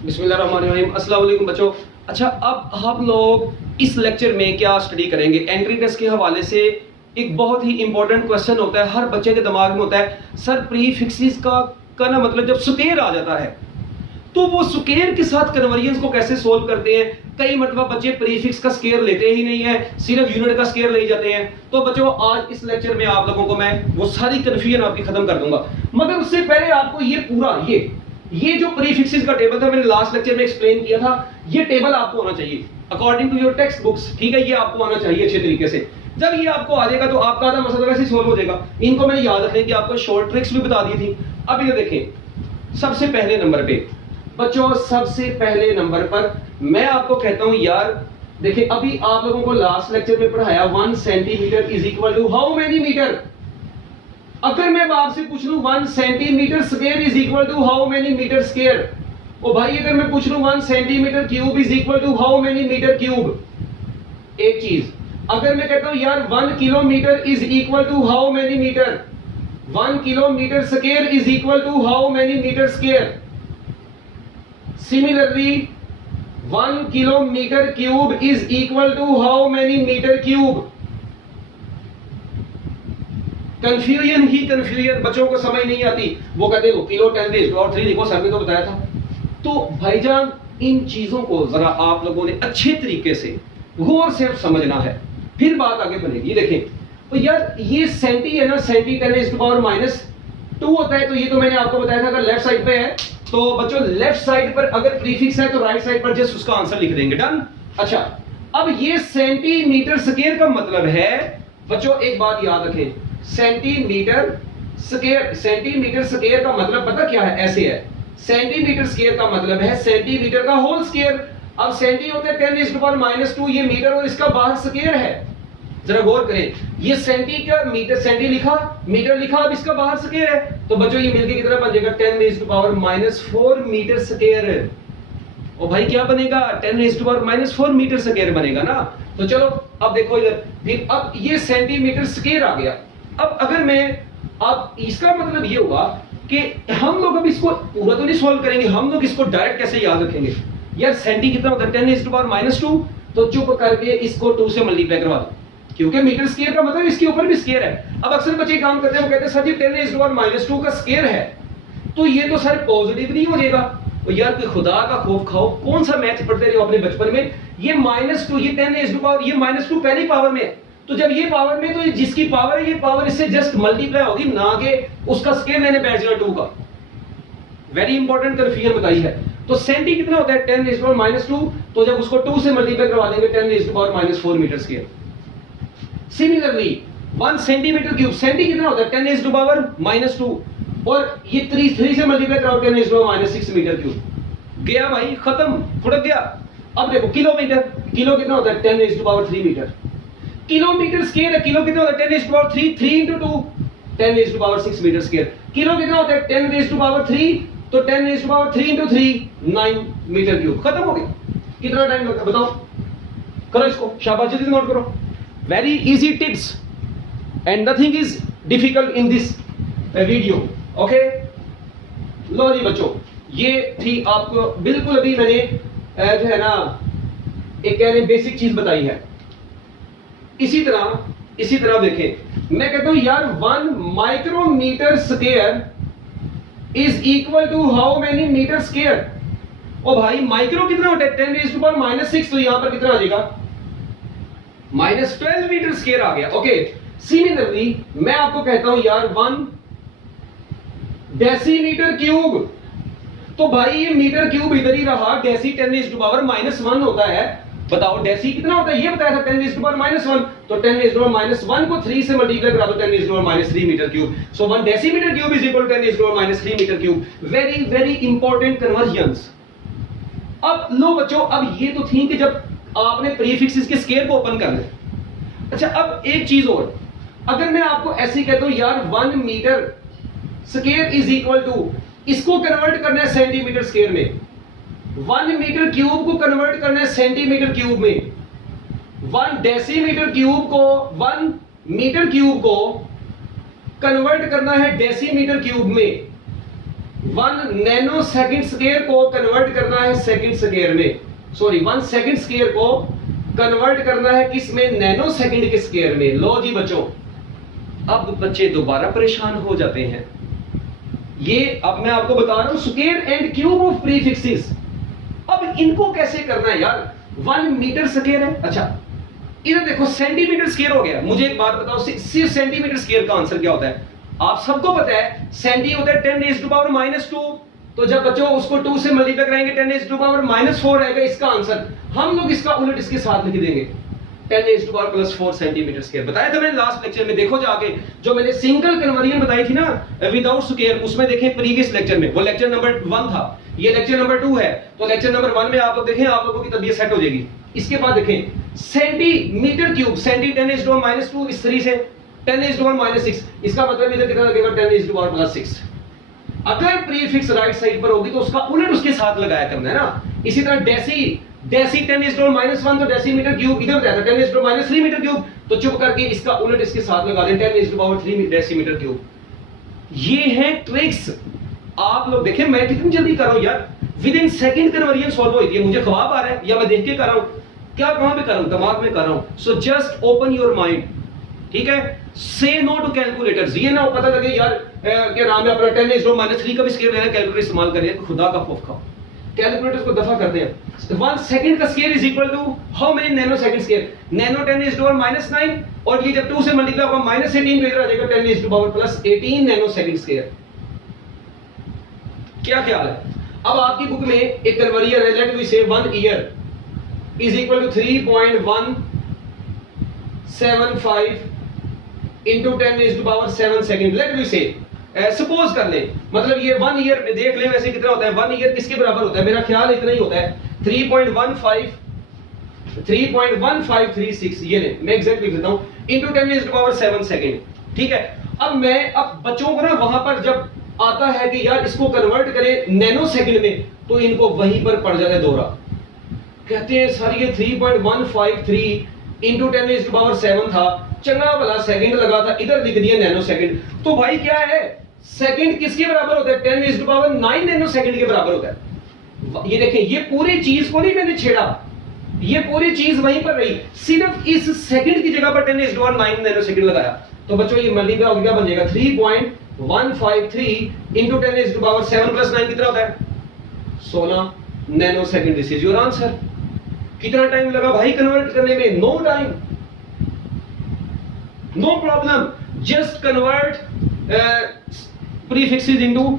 बिस्मिल्लाहिर्रहमानिर्रहीम। अस्सलाम वालेकुम बच्चों। अच्छा, अब हम लोग इस लेक्चर में क्या स्टडी करेंगे? एंट्री टेस्ट के हवाले से एक बहुत ही इंपॉर्टेंट क्वेश्चन होता है, हर बच्चे के दिमाग में होता है, सर प्रीफिक्सेस का ना मतलब जब स्क्वायर आ जाता है तो वो स्क्वायर के साथ कन्वर्जेंस को कैसे सोल्व करते हैं। कई मतलब बच्चे प्रीफिक्स का स्क्वायर लेते ही नहीं है, सिर्फ यूनिट का स्क्वायर ले जाते हैं। तो बच्चों आज इस लेक्चर में आप लोगों को मैं वो सारी कंफ्यूजन आपकी खत्म कर दूंगा, मगर उससे पहले आपको ये पूरा ये जो प्रीफिक्सेस का टेबल था मैंने लास्ट लेक्चर में एक्सप्लेन किया था, ये टेबल आपको आना चाहिए according to your textbooks. ठीक है, ये आपको आना चाहिए अच्छे तरीके से। जब ये आपको आ जाएगा तो आपका आधा मसला वैसे सोल्व हो जाएगा। इनको मैंने याद रखने की आपको शॉर्ट ट्रिक्स भी बता दी थी। अब ये देखें, सबसे पहले नंबर पे बच्चों, सबसे पहले नंबर पर मैं आपको कहता हूं यार देखिए, अभी आप लोगों को लास्ट लेक्चर में पढ़ाया 1 centimetre is equal to how many metre. अगर मैं आपसे पूछ लूं 1 centimetre square is equal to how many metre square, ओ भाई अगर मैं पूछ लूं 1 centimetre cube is equal to how many metre cube, एक चीज। अगर मैं कहता हूं यार 1 kilometre is equal to how many metre, 1 kilometre square is equal to how many metre square. Similarly 1 kilometre cube is equal to how many metre cube. Confusion ही confusion, बच्चों को समझ नहीं आती, वो कहते हो किलो 10 रेज़ और 3 लिखो, सर ने तो बताया था। तो भाईजान इन चीजों को जरा आप लोगों ने अच्छे तरीके से गौर से समझना है, फिर बात आगे बढ़ेगी। देखें तो यार ये सेंटी है ना, सेंटी 10⁻² होता है, तो ये तो मैंने आपको बताया था अगर लेफ्ट साइड पे है तो बच्चों लेफ्ट साइड पर अगर प्रीफिक्स है तो राइट साइड पर जस्ट उसका आंसर लिख देंगे। डन। अच्छा, अब ये सेंटीमीटर स्क्वायर का मतलब है बच्चों, एक बात याद रखें, सेंटीमीटर स्क्वायर का मतलब पता क्या है? ऐसे है, सेंटीमीटर स्क्वायर का मतलब है सेंटीमीटर का होल स्क्वायर। अब सेंटी होते हैं 10⁻², ये मीटर और इसका बाहर स्क्वायर है। जरा गौर करें, ये सेंटी का मीटर, सेंटी लिखा, मीटर लिखा, अब इसका बाहर स्क्वायर है, तो बच्चों ये मिलके कितना बन जाएगा? 10⁻⁴ मीटर स्क्वायर। और भाई क्या बनेगा? 10⁻⁴ मीटर स्क्वायर बनेगा ना। तो चलो अब देखो इधर, फिर अब ये सेंटीमीटर स्क्वायर आ गया। अब अगर मैं, अब इसका मतलब ये हुआ कि हम लोग अब इसको पूरा तो नहीं सॉल्व करेंगे, हम लोग इसको डायरेक्ट कैसे याद रखेंगे? यार सेंटी कितना होता है? 10⁻⁻², तो चुप करके इसको 2 से मल्टीप्लाई करवा दो, क्योंकि मीटर स्क्वायर का मतलब इसके ऊपर भी स्क्वायर है। अब अक्सर बच्चे काम करते हैं, वो कहते हैं सर जी 10⁻² का स्क्वायर है, तो ये तो सर पॉजिटिव नहीं हो जाएगा। तो यार कोई खुदा का खौफ खाओ, कौन सा मैथ पढ़ते रहे हो अपने बचपन में? ये -2, ये 10⁻², ये -2 पहली पावर में है, तो जब ये पावर में, तो ये जिसकी पावर है, ये पावर इससे जस्ट मल्टीप्लाई होगी, ना कि उसका स्क्वायर लेने बैठ जाएगा 2 का। वेरी इंपॉर्टेंट कंफ्यूजन बताई है। तो सेंटी कितना होता है? 10⁻², तो जब उसको 2 से मल्टीप्लाई करवा देंगे 10⁻⁴ metre square. Similarly 1 centimetre cube, centi कितना होता है? 10⁻⁻², और ये 3 से मल्टीप्लाई कराओ 10⁻⁻6 मीटर क्यूब। गया भाई, खत्म, फुड़क गया। अब देखो किलोमीटर, किलो कितना होता है? 10⁻³ मीटर। किलोमीटर स्क्वायर है, किलो कितना होता है? 10⁻3, 3 × 2 10⁻6 मीटर स्क्वायर। किलो कितना होता है? 10⁻3, तो 10⁻3 × 3 9 मीटर क्यूब। खत्म हो गया। कितना टाइम लगता है बताओ? करो इसको, शाबाश, जल्दी नोट करो। Very easy tips and nothing is difficult in this video. Okay, लो जी बच्चों, ये थी आपको बिल्कुल अभी मैंने जो है ना एक कहने बेसिक चीज बताई है। इसी तरह देखें, मैं कहता हूं यार 1 micrometre square is equal to how many metre square. ओ भाई माइक्रो कितना होता है? 10⁻⁻6, तो यहां पर कितना आ जाएगा? -12 मीटर स्क्वायर आ गया। ओके, सिमिलरली मैं आपको कहता हूं यार 1 डेसीमीटर क्यूब, तो भाई ये मीटर क्यूब इधर ही रहा, डेसी 10⁻⁻1 होता है। बताओ डेसी कितना होता है? ये बताया था 10⁻⁻1, तो 10⁻⁻1 को 3 से मल्टीप्लाई करा दो 10⁻³ metre cube. So 1 decimetre cube is equal to 10⁻³ metre cube. Very very important conversions. अब लो बच्चों, अब ये तो थी कि जब आपने प्रीफिक्सेस के स्क्वायर को ओपन कर लिया। अच्छा, अब एक चीज और, अगर मैं आपको ऐसे कहता हूं यार 1 metre square is equal to, इसको कन्वर्ट करना है सेंटीमीटर स्क्वायर में, 1 मीटर क्यूब को कन्वर्ट करना है सेंटीमीटर क्यूब में, 1 डेसीमीटर क्यूब को, 1 मीटर क्यूब को कन्वर्ट करना है डेसीमीटर क्यूब में, 1 नैनो सेकंड स्क्वायर को कन्वर्ट करना है सेकंड स्क्वायर में, सॉरी 1 सेकंड स्क्वायर को कन्वर्ट करना है किस में, नैनो सेकंड के स्क्वायर में। लो जी बच्चों, अब बच्चे दोबारा परेशान हो जाते हैं। ये अब मैं आपको बता रहा हूं square and cube of prefixes. अब इनको कैसे करना है यार, 1 मीटर स्क्वायर है, अच्छा इधर देखो सेंटीमीटर स्क्वायर हो गया। मुझे एक बात बताओ, सिर्फ सेंटीमीटर स्क्वायर का आंसर क्या होता है? आप सबको पता है सेंटी होता है 10 raised to power -2, तो जब बच्चों उसको 2 से मल्टीप्लाई कराएंगे 10 raised to power -4 आएगा इसका आंसर। हम लोग इसका उलट इसके साथ लिख देंगे 10 raised to power +4 centimetre square. बताया था मैंने लास्ट लेक्चर में, देखो जाके जो मैंने सिंगल कन्वर्जन बताई थी ना विदाउट स्क्वायर, उसमें देखें प्रीवियस लेक्चर में, वो लेक्चर नंबर 1 था, ये लेक्चर नंबर 2 है, तो लेक्चर नंबर 1 में आप लोग देखें, आप लोगों की तबीयत सेट हो जाएगी। इसके बाद देखें centimetre cube, centi 10 raised to power -2 इस तरीके से 10 raised to power -6, इसका मतलब इधर कितना लगेगा 10 raised to power +6। अगर प्रीफिक्स राइट साइड पर होगी तो उसका उलट उसके साथ लगाया करना है ना। इसी तरह डेसी 10 raised to power -1 तो डेसीमीटर क्यूब इधर जाता है 10 raised to power -3 metre cube, तो चुप करके इसका उलट इसके साथ लगा दें 10 raised to power 3 decimetre cube. ये है ट्रिक्स। आप लोग देखें मैं कितनी जल्दी कर रहा हूं यार, with in second conversion solve हो रही है। मुझे ख्वाब आ रहा है या मैं देख के कर रहा हूं, क्या कहां पे कर रहा हूं, दिमाग में कर रहा हूं। So just open your mind, ठीक है, से नो टू कैलकुलेटर्स। ये ना पता लगे यार क्या नाम है अपना 10 raised to power -3 का भी स्क्वायर लेना, कैलकुलेटर इस्तेमाल करिए, खुदा का खौफ खाओ, कैलकुलेटर्स को दफा करते हैं। 1 सेकंड का square is equal to how many nanosecond square, nano 10 raised to power -9, और ये जब 2 से मल्टीप्लाई होगा -18 इधर आ जाएगा 10 raised to power +18 nano second square. क्या ख्याल है? अब आपकी बुक में एक कन्वर्जन है, late we say 1 year is equal to 3.175 into 10 raised to power 7 second. Let we say suppose कर ले, मतलब ये 1 ईयर में देख ले वैसे कितना होता है, 1 ईयर किसके बराबर होता है, मेरा ख्याल इतना ही होता है 3.1536, ये ले मैं एग्जैक्ट लिख देता हूं, into 10 raised to power 7 second, ठीक है। अब बच्चों को ना वहां पर जब आता है कि यार इसको कन्वर्ट करें नैनो सेकंड में, तो इनको वहीं पर पड़ जाता है दौरा। कहते हैं सर ये 3.153 into 10 raised to power 7 था, चंगा भला सेकंड लगा था, इधर लिख दिया नैनो सेकंड। तो भाई क्या है, सेकंड किसके बराबर होता है, 10 raised to power 9 nano second के बराबर होता है। ये देखें, ये पूरी चीज को नहीं मैंने छेड़ा, ये पूरी चीज वहीं पर रही, सिर्फ इस सेकंड की जगह पर 10 raised to power 9 nano second लगाया। तो बच्चों ये मल्टीप्लाई हो गया, बन जाएगा 3.153 into 10 raised to power 7 + 9 कितना होता है 16 nanosecond. This is your answer. कितना टाइम लगा भाई कन्वर्ट करने में? No time, no problem, just convert prefixes into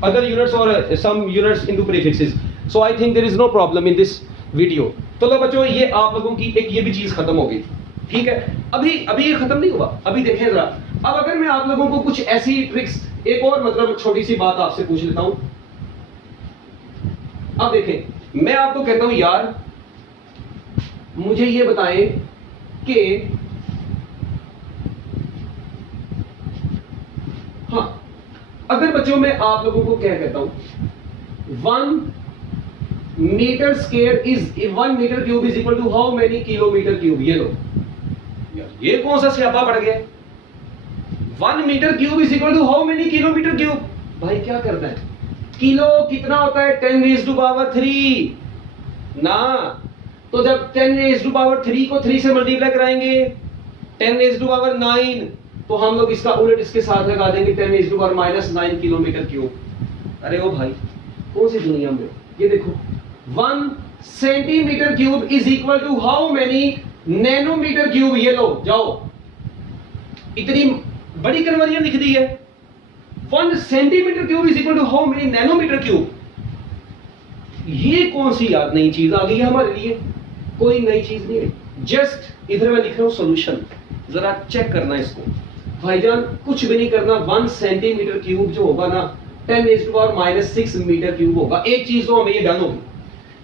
other units or some units into prefixes. So I think there is no problem in this video. तो लो बच्चों, ये आप लोगों की एक ये भी चीज खत्म हो गई, ठीक है। अभी ये खत्म नहीं हुआ, अभी देखें जरा। अब अगर मैं आप लोगों को कुछ ऐसी ट्रिक्स, एक और मतलब छोटी सी बात आपसे पूछ लेता हूं। अब देखें, मैं आपको कहता हूं यार मुझे ये बताएं कि हाँ, अगर बच्चों मैं आप लोगों को क्या कहता हूं 1 metre square is 1 metre cube is equal to how many kilometre cube. ये लो यार, ये कौन सा स्यापा पड़ गया, 1 metre cube is equal to how many kilometre cube. भाई क्या करता है, किलो कितना होता है 10 raised to power 3 ना, तो जब 10 raised to power 3 को 3 से मल्टीप्लाई कराएंगे 10 raised to power 9, तो हम लोग इसका उलट इसके साथ लगा देंगे 10 raised to power -9 kilometre cube. अरे ओ भाई कौन सी दुनिया में, ये देखो 1 centimetre cube is equal to how many nanometre cube. ये लो जाओ, इतनी बड़ी कन्वर्जन लिख दी है, 1 centimetre cube is equal to how many nanometre cube. ये कौन सी याद नई चीज आ गई है हमारे लिए? कोई नई चीज नहीं है, जस्ट इधर मैं लिख रहा हूं सॉल्यूशन, जरा चेक करना इसको भाईजान, कुछ भी नहीं करना। 1 सेंटीमीटर क्यूब जो होगा ना 10 raised to power -6 metre cube होगा। एक चीज तो हमें ये डन होगी,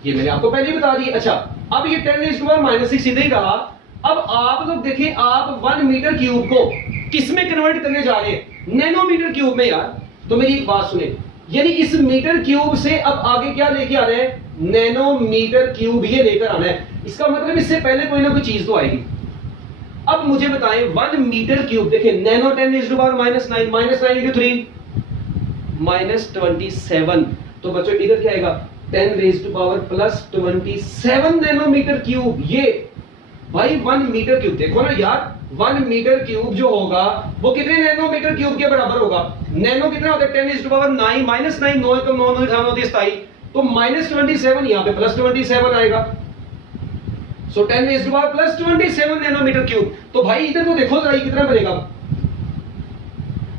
ये मैंने आपको पहले बता दी। अच्छा, अब ये 10 raised to power -6 इधर ही रहा। अब आप लोग देखें, आप 1 मीटर क्यूब को किस में कन्वर्ट करने जा रहे हैं? नैनोमीटर क्यूब में यार। तो मेरी एक बात सुने, यानी इस मीटर क्यूब से अब आगे क्या लेके आना है? नैनोमीटर क्यूब ये लेकर आना है। इसका मतलब इससे पहले कोई ना कोई चीज तो आएगी। अब मुझे बताएं 1 मीटर क्यूब, देखिए nano 10 raised to power -9 -9 into 3 -27। तो बच्चों इधर क्या आएगा 10 raise to power plus 27 nanometre cube. ये भाई 1 मीटर क्यूब, देखो ना यार 1 मीटर क्यूब जो होगा वो कितने नैनोमीटर क्यूब के बराबर होगा। नैनो कितना होता है 10 रेज टू पावर 9 -9 9 तो 9 9 9 27, तो -27 यहाँ पे +27 आएगा। So 10 raise to power +27 nanometre cube. तो भाई इधर तो देखो जरा कितना बनेगा,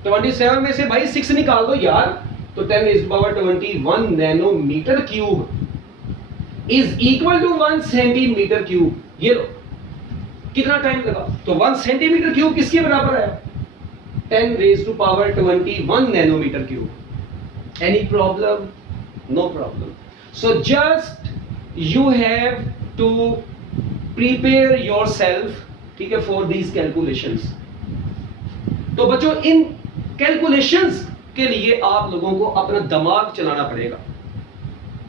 27 में से भाई 6 निकाल दो यार, तो 10 raise to power 21 nanometre cube is equal to 1 centimetre cube. ये लो कितना टाइम लगा, तो 1 सेंटीमीटर क्यूब किसके बराबर है 10 raise to power 21 nanometre cube. Any problem? No problem. So just you have to prepare yourself, ठीक है, फॉर दीज कैलकुलेशंस। तो बच्चों इन कैलकुलेशंस के लिए आप लोगों को अपना दिमाग चलाना पड़ेगा।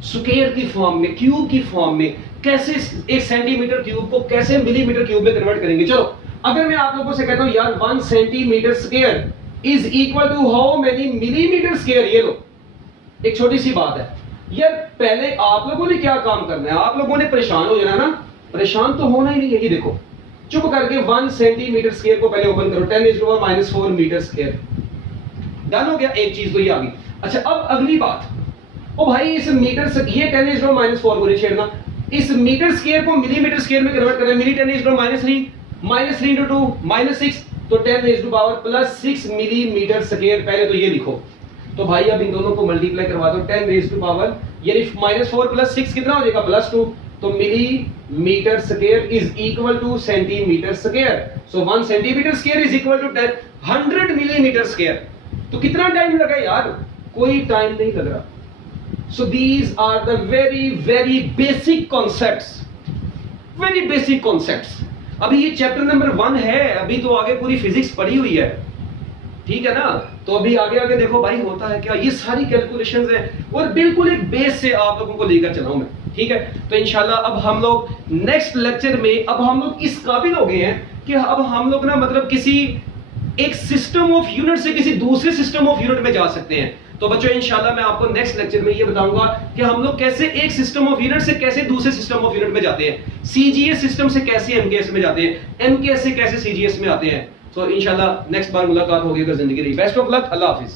स्क्वायर की फॉर्म में, क्यूब की फॉर्म में, कैसे 1 सेंटीमीटर क्यूब को कैसे मिलीमीटर क्यूब में कन्वर्ट करेंगे। चलो अगर मैं आप लोगों से कहता हूं यार 1 centimetre square is equal to how many millimetre square, ये लो एक छोटी सी बात है यार। पहले आप लोगों ने क्या काम करना है, आप लोगों ने परेशान हो जाना ना, परेशान तो होना ही नहीं है। ये देखो चुप करके 1 सेंटीमीटर स्क्वायर को पहले ओपन करो, 10 to power -4 metre square. Done हो गया, एक चीज तो ये आ गई। अच्छा अब अगली बात, ओ भाई इस मीटर से ये 10 टू पावर -4 को नहीं छेड़ना, इस मीटर स्क्वायर को मिलीमीटर स्क्वायर में कन्वर्ट करना। मिली 10 टू पावर -3 -3 into 2 -6, तो 10 टू पावर +6 मिलीमीटर स्क्वायर। पहले तो ये लिखो, तो भाई अब इन दोनों को मल्टीप्लाई करवा दो, 10 टू पावर यानी -4 + 6 कितना हो जाएगा +2, तो millimetre square is equal to centimetre square. So 1 centimetre square is equal to 100 millimetre square. तो कितना टाइम लगा यार, कोई टाइम नहीं लग रहा। So these are the very basic concepts, very basic concepts। अभी ये चैप्टर नंबर 1 है, अभी तो आगे पूरी फिजिक्स पढ़ी हुई है, ठीक है ना। तो अभी आगे आगे देखो भाई होता है क्या, ये सारी कैलकुलेशंस हैं और बिल्कुल एक बेस से आप लोगों को लेकर चला हूं मैं, ठीक है। तो इंशाल्लाह अब हम लोग नेक्स्ट लेक्चर में अब हम लोग इस काबिल हो गए हैं कि अब हम लोग ना मतलब किसी एक सिस्टम ऑफ यूनिट से किसी दूसरे सिस्टम ऑफ यूनिट में जा सकते हैं। तो बच्चों इंशाल्लाह मैं आपको नेक्स्ट लेक्चर में ये बताऊंगा कि हम लोग कैसे एक सिस्टम ऑफ यूनिट से कैसे दूसरे सिस्टम ऑफ यूनिट में जाते हैं, सीजीएस सिस्टम से कैसे एमकेएस में जाते हैं, एमकेएस से कैसे सीजीएस में आते हैं। तो इंशाल्लाह नेक्स्ट बार मुलाकात होगी अगर जिंदगी रही। Best of luck, Allah Hafiz.